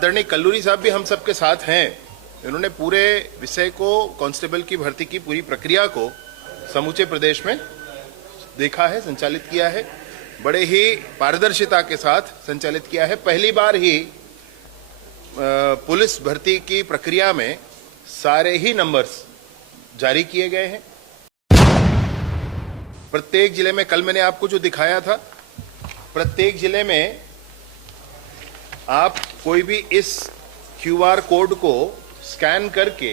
आदरणीय कल्लूरी साहब भी हम सबके साथ हैं। इन्होंने पूरे विषय को, कांस्टेबल की भर्ती की पूरी प्रक्रिया को समूचे प्रदेश में देखा है, संचालित किया है, बड़े ही पारदर्शिता के साथ संचालित किया है। पहली बार ही पुलिस भर्ती की प्रक्रिया में सारे ही नंबर्स जारी किए गए हैं। प्रत्येक जिले में, कल मैंने आपको जो दिखाया था, प्रत्येक जिले में आप कोई भी इस क्यूआर कोड को स्कैन करके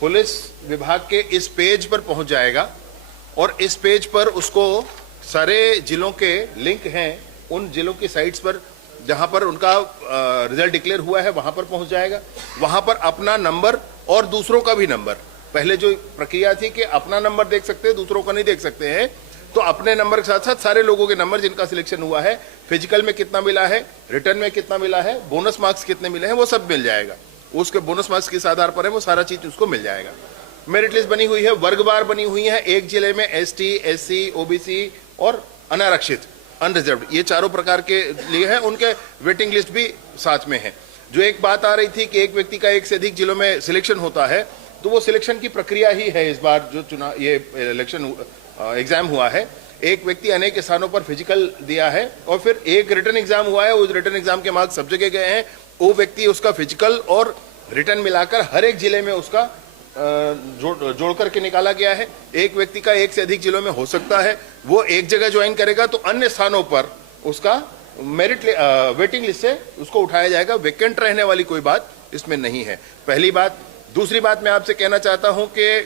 पुलिस विभाग के इस पेज पर पहुंच जाएगा और इस पेज पर उसको सारे जिलों के लिंक हैं, उन जिलों की साइट्स पर जहां पर उनका रिजल्ट डिक्लेयर हुआ है वहां पर पहुंच जाएगा। वहां पर अपना नंबर और दूसरों का भी नंबर, पहले जो प्रक्रिया थी कि अपना नंबर देख सकते हैं, दूसरों का नहीं देख सकते हैं, तो अपने नंबर के साथ साथ सारे लोगों के नंबर जिनका सिलेक्शन हुआ है, फिजिकल में कितना मिला है, रिटर्न में कितना मिला है, बोनस मार्क्स कितने मिले हैं, वो सब मिल जाएगा। उसके बोनस मार्क्स किस आधार पर है वो सारा चीज उसको मिल जाएगा। मेरिट लिस्ट बनी हुई है, वर्गवार बनी हुई है। एक जिले में एसटी, एससी, ओबीसी और अनारक्षित, अनरिजर्व्ड, ये चारों प्रकार के लिए है। उनके वेटिंग लिस्ट भी साथ में है। जो एक बात आ रही थी कि एक व्यक्ति का एक से अधिक जिलों में सिलेक्शन होता है, तो वो सिलेक्शन की प्रक्रिया ही है। इस बार जो चुनाव, ये इलेक्शन एग्जाम हुआ है, एक व्यक्ति अनेक स्थानों पर फिजिकल दिया है और फिर एक रिटर्न एग्जाम हुआ है। उस रिटर्न एग्जाम के मार्क्स सब जगह गए हैं। वो व्यक्ति उसका फिजिकल और रिटर्न मिलाकर हर एक जिले में उसका जोड़ करके निकाला गया है। एक व्यक्ति का एक से अधिक जिलों में हो सकता है, वो एक जगह ज्वाइन करेगा तो अन्य स्थानों पर उसका मेरिट वेटिंग लिस्ट से उसको उठाया जाएगा। वेकेंट रहने वाली कोई बात इसमें नहीं है, पहली बात। दूसरी बात मैं आपसे कहना चाहता हूं कि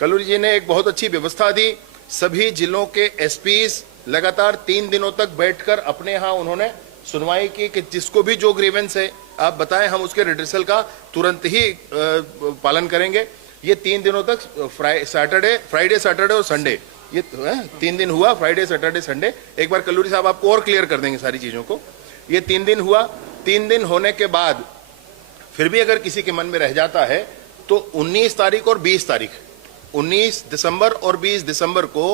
कल्लूरी जी ने एक बहुत अच्छी व्यवस्था दी। सभी जिलों के एसपीज लगातार 3 दिनों तक बैठकर अपने यहाँ उन्होंने सुनवाई की कि जिसको भी जो ग्रीवेंस है आप बताएं, हम उसके रिड्रेसल का तुरंत ही पालन करेंगे। ये 3 दिनों तक फ्राइडे, सैटरडे और संडे, ये 3 दिन हुआ, फ्राइडे, सैटरडे, संडे। एक बार कल्लूरी साहब आपको और क्लियर कर देंगे सारी चीजों को। ये 3 दिन हुआ। 3 दिन होने के बाद फिर भी अगर किसी के मन में रह जाता है तो 19 तारीख और 20 तारीख, 19 दिसंबर और 20 दिसंबर को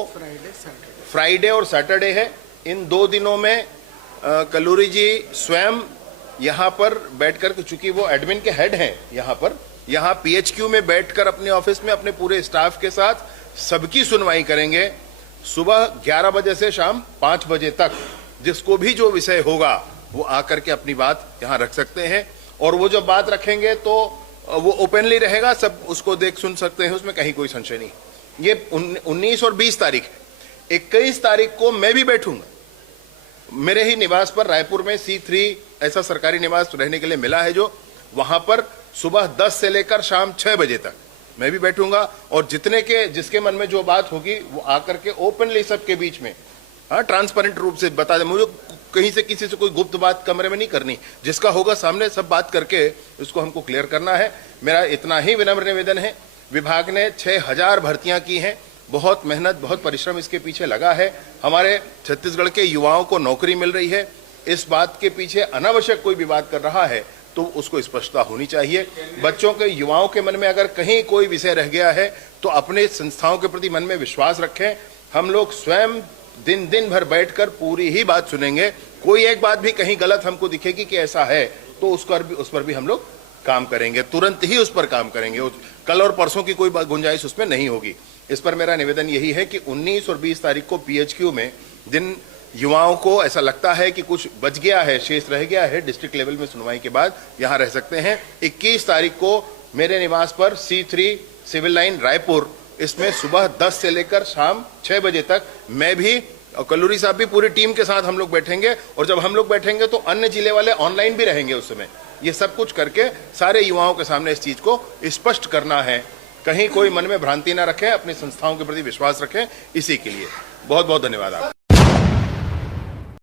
फ्राइडे और सैटरडे है। इन 2 दिनों में कल्लूरी जी स्वयं यहाँ पर बैठकर, चूंकि वो एडमिन के हेड हैं यहाँ पर, यहाँ पीएचक्यू में बैठकर अपने ऑफिस में अपने पूरे स्टाफ के साथ सबकी सुनवाई करेंगे। सुबह 11 बजे से शाम 5 बजे तक जिसको भी जो विषय होगा वो आकर के अपनी बात यहाँ रख सकते हैं। और वो जब बात रखेंगे तो वो ओपनली रहेगा, सब उसको देख सुन सकते हैं, उसमें कहीं कोई संशय नहीं। ये 19 और 20 तारीख। 21 तारीख को मैं भी बैठूंगा मेरे ही निवास पर, रायपुर में C3 ऐसा सरकारी निवास रहने के लिए मिला है, जो वहां पर सुबह 10 से लेकर शाम 6 बजे तक मैं भी बैठूंगा। और जिसके मन में जो बात होगी वो आकर के ओपनली सबके बीच में, हाँ, ट्रांसपेरेंट रूप से बता दे। मुझे कहीं से किसी से कोई गुप्त बात कमरे में नहीं करनी, जिसका होगा सामने सब बात करके उसको हमको क्लियर करना है। मेरा इतना ही विनम्र निवेदन है। विभाग ने 6000 भर्तियां की हैं, बहुत मेहनत, बहुत परिश्रम इसके पीछे लगा है। हमारे छत्तीसगढ़ के युवाओं को नौकरी मिल रही है। इस बात के पीछे अनावश्यक कोई भी बात कर रहा है तो उसको स्पष्टता होनी चाहिए। बच्चों के, युवाओं के मन में अगर कहीं कोई विषय रह गया है तो अपने संस्थाओं के प्रति मन में विश्वास रखें। हम लोग स्वयं दिन भर बैठकर पूरी ही बात सुनेंगे। कोई एक बात भी कहीं गलत हमको दिखेगी कि ऐसा है तो उस पर भी हम लोग काम करेंगे, तुरंत ही उस पर काम करेंगे। कल और परसों की कोई गुंजाइश उसमें नहीं होगी। इस पर मेरा निवेदन यही है कि 19 और 20 तारीख को पीएचक्यू में, जिन युवाओं को ऐसा लगता है कि कुछ बच गया है, शेष रह गया है, डिस्ट्रिक्ट लेवल में सुनवाई के बाद यहाँ रह सकते हैं। 21 तारीख को मेरे निवास पर C3 सिविल लाइन रायपुर, इसमें सुबह 10 से लेकर शाम 6 बजे तक मैं भी और कल्लूरी साहब भी पूरी टीम के साथ हम लोग बैठेंगे। और जब हम लोग बैठेंगे तो अन्य जिले वाले ऑनलाइन भी रहेंगे उस समय। ये सब कुछ करके सारे युवाओं के सामने इस चीज को स्पष्ट करना है। कहीं कोई मन में भ्रांति ना रखे, अपनी संस्थाओं के प्रति विश्वास रखें। इसी के लिए बहुत बहुत धन्यवाद आपका।